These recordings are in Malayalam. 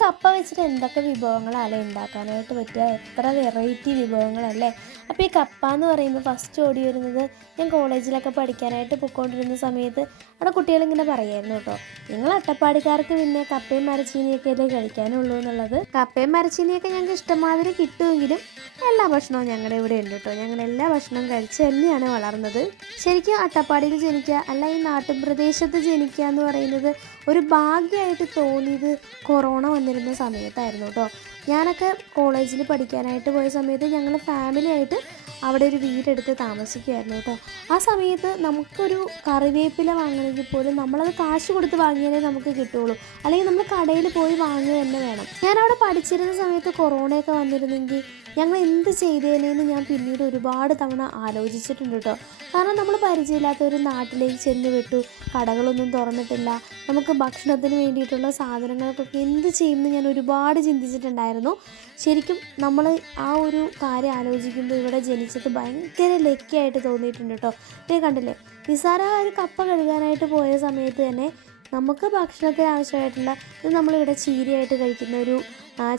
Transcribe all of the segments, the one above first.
കപ്പ വെച്ചിട്ട് എന്തൊക്കെ വിഭവങ്ങളല്ലേ ഉണ്ടാക്കാനായിട്ട് പറ്റുക? എത്ര വെറൈറ്റി വിഭവങ്ങളല്ലേ? അപ്പോൾ ഈ കപ്പ എന്ന് പറയുമ്പോൾ ഫസ്റ്റ് ഓടി വരുന്നത് ഞാൻ കോളേജിലൊക്കെ പഠിക്കാനായിട്ട് പൊയ്ക്കൊണ്ടിരുന്ന സമയത്ത് അവിടെ കുട്ടികളിങ്ങനെ പറയായിരുന്നു കേട്ടോ. നിങ്ങൾ അട്ടപ്പാടിക്കാർക്ക് പിന്നെ കപ്പയും മരച്ചീനിയൊക്കെ അല്ലേ കഴിക്കാനുള്ളൂ എന്നുള്ളത്? കപ്പയും മരച്ചീനിയൊക്കെ ഞങ്ങൾക്ക് ഇഷ്ടമാതിരി കിട്ടുമെങ്കിലും എല്ലാ ഭക്ഷണവും ഞങ്ങളുടെ ഇവിടെ ഉണ്ട് കേട്ടോ. ഞങ്ങൾ എല്ലാ ഭക്ഷണവും കഴിച്ച് തന്നെയാണ് വളർന്നത്. ശരിക്കും അട്ടപ്പാടിയിൽ ജനിക്കുക അല്ല ഈ നാട്ടുപ്രദേശത്ത് ജനിക്കുക എന്ന് പറയുന്നത് ഒരു ഭാഗ്യമായിട്ട് തോന്നിയത് കൊറോണ വന്നിരുന്ന സമയത്തായിരുന്നു കേട്ടോ. ഞാനൊക്കെ കോളേജിൽ പഠിക്കാനായിട്ട് പോയ സമയത്ത് ഞങ്ങൾ ഫാമിലി ആയിട്ട് അവിടെ ഒരു വീടെടുത്ത് താമസിക്കുമായിരുന്നു കേട്ടോ. ആ സമയത്ത് നമുക്കൊരു കറിവേപ്പില വാങ്ങണമെങ്കിൽ പോലും നമ്മളത് കാശ് കൊടുത്ത് വാങ്ങിയാലേ നമുക്ക് കിട്ടുള്ളൂ. അല്ലെങ്കിൽ നമ്മൾ കടയിൽ പോയി വാങ്ങുക തന്നെ വേണം. ഞാൻ അവിടെ പഠിച്ചിരുന്ന സമയത്ത് കൊറോണയൊക്കെ വന്നിരുന്നെങ്കിൽ ഞങ്ങൾ എന്ത് ചെയ്തേനേന്ന് ഞാൻ പിന്നീട് ഒരുപാട് തവണ ആലോചിച്ചിട്ടുണ്ട് കേട്ടോ. കാരണം നമ്മൾ പരിചയമില്ലാത്ത ഒരു നാട്ടിലേക്ക് ചെന്ന് വിട്ടു. കടകളൊന്നും തുറന്നിട്ടില്ല. നമുക്ക് ഭക്ഷണത്തിന് വേണ്ടിയിട്ടുള്ള സാധനങ്ങൾക്കൊക്കെ എന്ത് ചെയ്യുമെന്ന് ഞാൻ ഒരുപാട് ചിന്തിച്ചിട്ടുണ്ടായിരുന്നു. ശരിക്കും നമ്മൾ ആ ഒരു കാര്യം ആലോചിക്കുമ്പോൾ ഇവിടെ ജനിച്ചത് ഭയങ്കര ലക്കിയായിട്ട് തോന്നിയിട്ടുണ്ട് കേട്ടോ ഇത് കണ്ടില്ലേ? നിസാര ഒരു കപ്പ കഴുകാനായിട്ട് പോയ സമയത്ത് തന്നെ നമുക്ക് ഭക്ഷണത്തിന് ആവശ്യമായിട്ടുള്ള ഇത് നമ്മളിവിടെ ചീരയായിട്ട് കഴിക്കുന്ന ഒരു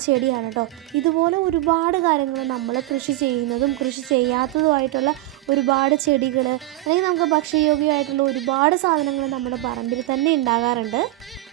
ചെടിയാണ് കേട്ടോ ഇതുപോലെ ഒരുപാട് കാര്യങ്ങൾ നമ്മൾ കൃഷി ചെയ്യുന്നതും കൃഷി ചെയ്യാത്തതുമായിട്ടുള്ള ഒരുപാട് ചെടികൾ അല്ലെങ്കിൽ നമുക്ക് ഭക്ഷ്യയോഗ്യമായിട്ടുള്ള ഒരുപാട് സാധനങ്ങൾ നമ്മുടെ പറമ്പിൽ തന്നെ ഉണ്ടാകാറുണ്ട്.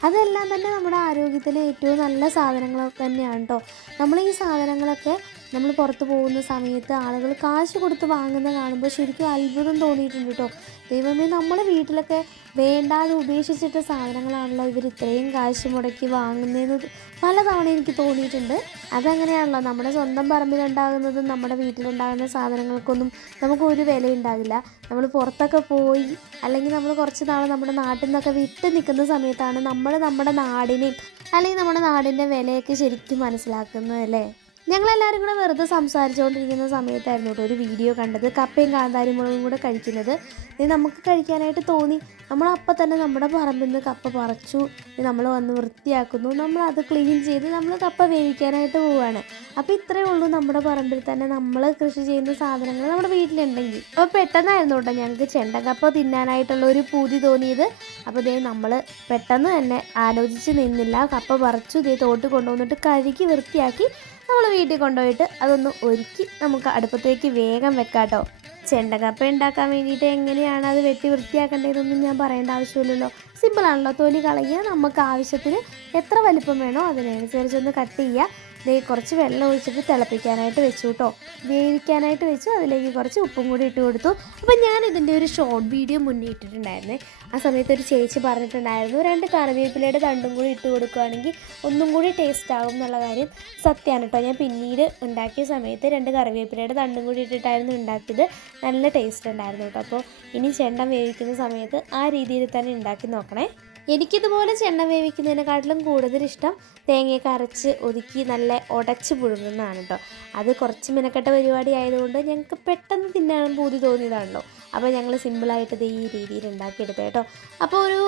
അതെല്ലാം തന്നെ നമ്മുടെ ആരോഗ്യത്തിന് ഏറ്റവും നല്ല സാധനങ്ങളൊക്കെ തന്നെയാണ് കേട്ടോ നമ്മൾ ഈ സാധനങ്ങളൊക്കെ നമ്മൾ പുറത്ത് പോകുന്ന സമയത്ത് ആളുകൾ കാശ് കൊടുത്ത് വാങ്ങുന്ന കാണുമ്പോൾ ശരിക്കും അത്ഭുതം തോന്നിയിട്ടുണ്ട് കേട്ടോ. ദൈവമേ നമ്മുടെ വീട്ടിലൊക്കെ വേണ്ടാതെ ഉപേക്ഷിച്ചിട്ട സാധനങ്ങളാണല്ലോ ഇവർ ഇത്രയും കാശ് മുടക്കി വാങ്ങുന്നതെന്ന് പലതവണ എനിക്ക് തോന്നിയിട്ടുണ്ട്. അതങ്ങനെയാണല്ലോ നമ്മുടെ സ്വന്തം പറമ്പിലുണ്ടാകുന്നതും നമ്മുടെ വീട്ടിലുണ്ടാകുന്ന സാധനങ്ങൾക്കൊന്നും നമുക്ക് ഒരു വില ഉണ്ടാകില്ല നമ്മൾ പുറത്തൊക്കെ പോയി അല്ലെങ്കിൽ നമ്മൾ കുറച്ച് നാൾ നമ്മുടെ നാട്ടിൽ നിന്നൊക്കെ വിട്ട് നിൽക്കുന്ന സമയത്താണ് നമ്മൾ നമ്മുടെ നാടിനെയും അല്ലെങ്കിൽ നമ്മുടെ നാടിന്റെ വിലയൊക്കെ ശരിക്കും മനസ്സിലാക്കുന്നത് അല്ലേ? ഞങ്ങളെല്ലാവരും കൂടെ വെറുതെ സംസാരിച്ചുകൊണ്ടിരിക്കുന്ന സമയത്തായിരുന്നു കേട്ടോ ഒരു വീഡിയോ കണ്ടത്. കപ്പയും കാന്താരി മുളകും കൂടെ കഴിക്കുന്നത്. ഇനി നമുക്ക് കഴിക്കാനായിട്ട് തോന്നി. നമ്മൾ അപ്പം തന്നെ നമ്മുടെ പറമ്പിൽ നിന്ന് കപ്പ പറിച്ചു. നമ്മൾ വന്ന് വൃത്തിയാക്കുന്നു. നമ്മൾ അത് ക്ലീൻ ചെയ്ത് നമ്മൾ കപ്പ വേവിക്കാനായിട്ട് പോവുകയാണ് അപ്പോൾ ഇത്രയേ ഉള്ളൂ നമ്മുടെ പറമ്പിൽ തന്നെ നമ്മൾ കൃഷി ചെയ്യുന്ന സാധനങ്ങൾ നമ്മുടെ വീട്ടിലുണ്ടെങ്കിൽ. അപ്പോൾ പെട്ടെന്നായിരുന്നു കേട്ടോ ഞങ്ങൾക്ക് ചെണ്ടക്കപ്പ തിന്നാനായിട്ടുള്ള ഒരു പൂതി തോന്നിയത്. അപ്പോൾ ഇതേ നമ്മൾ പെട്ടെന്ന് തന്നെ ആലോചിച്ച് നിന്നില്ല. കപ്പ പറിച്ചു ഇതേ തോട്ട് കൊണ്ടുവന്നിട്ട് കഴുകി വൃത്തിയാക്കി നമ്മൾ വീട്ടിൽ കൊണ്ടുപോയിട്ട് അതൊന്ന് ഒരുക്കി നമുക്ക് അടുപ്പത്തേക്ക് വേഗം വെക്കാട്ടോ. ചെണ്ടക്കപ്പ ഉണ്ടാക്കാൻ വേണ്ടിയിട്ട് എങ്ങനെയാണ് അത് വെട്ടി വൃത്തിയാക്കേണ്ടതെന്നൊന്നും ഞാൻ പറയേണ്ട ആവശ്യമില്ലല്ലോ. സിമ്പിളാണല്ലോ തൊലി കളയുക. നമുക്ക് ആവശ്യത്തിന് എത്ര വലിപ്പം വേണോ അതിനനുസരിച്ചൊന്ന് കട്ട് ചെയ്യുക. ദേ കുറച്ച് വെള്ളം ഒഴിച്ചിട്ട് തിളപ്പിക്കാനായിട്ട് വെച്ചു കേട്ടോ വേവിക്കാനായിട്ട് വെച്ചു അതിലേക്ക് കുറച്ച് ഉപ്പും കൂടി ഇട്ട് കൊടുത്തു. അപ്പം ഞാൻ ഇതിന്റെ ഒരു ഷോർട്ട് വീഡിയോ മുന്നേ ഇട്ടിട്ടുണ്ടായിരുന്നേ. ആ സമയത്ത് ഒരു ചേച്ചി പറഞ്ഞിട്ടുണ്ടായിരുന്നു രണ്ട് കറിവേപ്പിലയുടെ തണ്ടും കൂടി ഇട്ട് കൊടുക്കുകയാണെങ്കിൽ ഒന്നും കൂടി ടേസ്റ്റ് ആകും എന്നുള്ള കാര്യം. സത്യമാണ് കേട്ടോ ഞാൻ പിന്നീട് ഉണ്ടാക്കിയ സമയത്ത് രണ്ട് കറിവേപ്പിലയുടെ തണ്ടും കൂടി ഇട്ടിട്ടായിരുന്നു ഉണ്ടാക്കിയത്. നല്ല ടേസ്റ്റ് ഉണ്ടായിരുന്നു കേട്ടോ അപ്പോൾ ഇനി ചെണ്ടം വേവിക്കുന്ന സമയത്ത് ആ രീതിയിൽ തന്നെ ഉണ്ടാക്കി നോക്കണേ. എനിക്കിതുപോലെ ചെണ്ണ വേവിക്കുന്നതിനെക്കാട്ടിലും കൂടുതൽ ഇഷ്ടം തേങ്ങയൊക്കെ അരച്ച് ഒതുക്കി നല്ല ഉടച്ച് പുഴുങ്ങുന്നതാണ് കേട്ടോ അത് കുറച്ച് മിനക്കെട്ട പരിപാടി ആയതുകൊണ്ട് ഞങ്ങൾക്ക് പെട്ടെന്ന് തിന്നാൻ പൂതി തോന്നിയതാണല്ലോ. അപ്പോൾ ഞങ്ങൾ സിമ്പിളായിട്ട് ഇത് ഈ രീതിയിൽ ഉണ്ടാക്കിയെടുത്തത് കേട്ടോ അപ്പോൾ ഒരു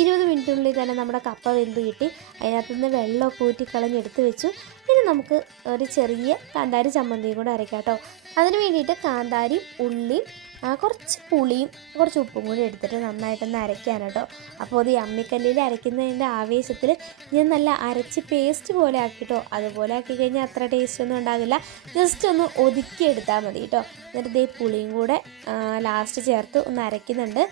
ഇരുപത് മിനിറ്റിനുള്ളിൽ തന്നെ നമ്മുടെ കപ്പ വെന്ത് കിട്ടി. അതിനകത്ത് നിന്ന് വെള്ളമൊക്കെ ഊറ്റിക്കളഞ്ഞെടുത്ത് വെച്ചു. ഇനി നമുക്ക് ഒരു ചെറിയ കാന്താരി ചമ്മന്തിയും കൂടെ അരയ്ക്കാം കേട്ടോ അതിന് വേണ്ടിയിട്ട് കാന്താരി ഉള്ളി കുറച്ച് പുളിയും കുറച്ച് ഉപ്പും കൂടി എടുത്തിട്ട് നന്നായിട്ടൊന്ന് അരയ്ക്കാൻ കേട്ടോ. അപ്പോൾ അത് ഈ അമ്മിക്കല്ലിൽ അരയ്ക്കുന്നതിന്റെ ആവേശത്തിൽ ഞാൻ നല്ല അരച്ച് പേസ്റ്റ് പോലെ ആക്കിട്ടോ. അതുപോലെ ആക്കി കഴിഞ്ഞാൽ അത്ര ടേസ്റ്റ് ഒന്നും ഉണ്ടാകില്ല. ജസ്റ്റ് ഒന്ന് ഒതുക്കി എടുത്താൽ മതി കേട്ടോ. എന്നിട്ട് ഇതേ പുളിയും കൂടെ ലാസ്റ്റ് ചേർത്ത് ഒന്ന് അരയ്ക്കുന്നുണ്ട്.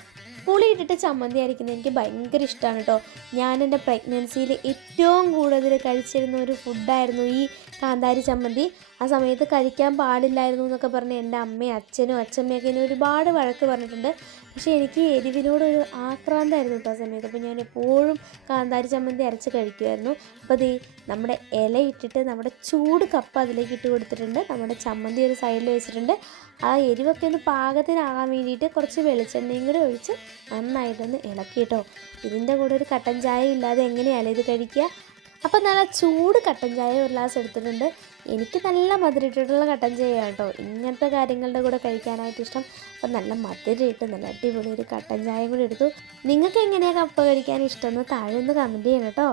പുളി ഇട്ടിട്ട് ചമ്മന്തി അരയ്ക്കുന്നത് എനിക്ക് ഭയങ്കര ഇഷ്ടമാണ് കേട്ടോ. ഞാൻ എന്റെ പ്രഗ്നൻസിയിൽ ഏറ്റവും കൂടുതൽ കഴിച്ചിരുന്ന ഒരു ഫുഡായിരുന്നു ഈ കാന്താരി ചമ്മന്തി ആ സമയത്ത് കഴിക്കാൻ പാടില്ലായിരുന്നു എന്നൊക്കെ പറഞ്ഞ് എന്റെ അമ്മയും അച്ഛനും അച്ഛമ്മയൊക്കെ എന്നെ ഒരുപാട് വഴക്ക് പറഞ്ഞിട്ടുണ്ട്. പക്ഷേ എനിക്ക് എരിവിനോടൊരു ആക്രാന്തമായിരുന്നു കേട്ടോ ആ സമയത്ത്. അപ്പോൾ ഞാൻ എപ്പോഴും കാന്താരി ചമ്മന്തി അരച്ച് കഴിക്കുമായിരുന്നു. അപ്പോൾ ദേ നമ്മുടെ ഇല ഇട്ടിട്ട് നമ്മുടെ ചൂട് കപ്പ് അതിലേക്ക് ഇട്ട് കൊടുത്തിട്ടുണ്ട്. നമ്മുടെ ചമ്മന്തി ഒരു സൈഡിൽ വെച്ചിട്ടുണ്ട്. ആ എരിവൊക്കെ ഒന്ന് പാകത്തിനാകാൻ വേണ്ടിയിട്ട് കുറച്ച് വെളിച്ചെണ്ണയും കൂടെ ഒഴിച്ച് നന്നായിട്ടൊന്ന് ഇളക്കി കേട്ടോ. ഇതിന്റെ കൂടെ ഒരു കട്ടൻ ചായ ഇല്ലാതെ എങ്ങനെയാണ് ഇത് കഴിക്കുക? അപ്പം നല്ല ചൂട് കട്ടൻ ചായ ഒരു ഗ്ലാസ് എടുത്തിട്ടുണ്ട്. എനിക്ക് നല്ല മധുരയിട്ടിട്ടുള്ള കട്ടൻ ചായ കേട്ടോ ഇങ്ങനത്തെ കാര്യങ്ങളുടെ കൂടെ കഴിക്കാനായിട്ട് ഇഷ്ടം. അപ്പം നല്ല മധുരയിട്ട് നല്ല അടിപൊളി ഒരു കട്ടൻ ചായ കൂടി എടുത്തു. നിങ്ങൾക്ക് എങ്ങനെയാണ് കപ്പ കഴിക്കാൻ ഇഷ്ടമെന്ന് താഴെ ഒന്ന് കമന്റ് ചെയ്യണം കേട്ടോ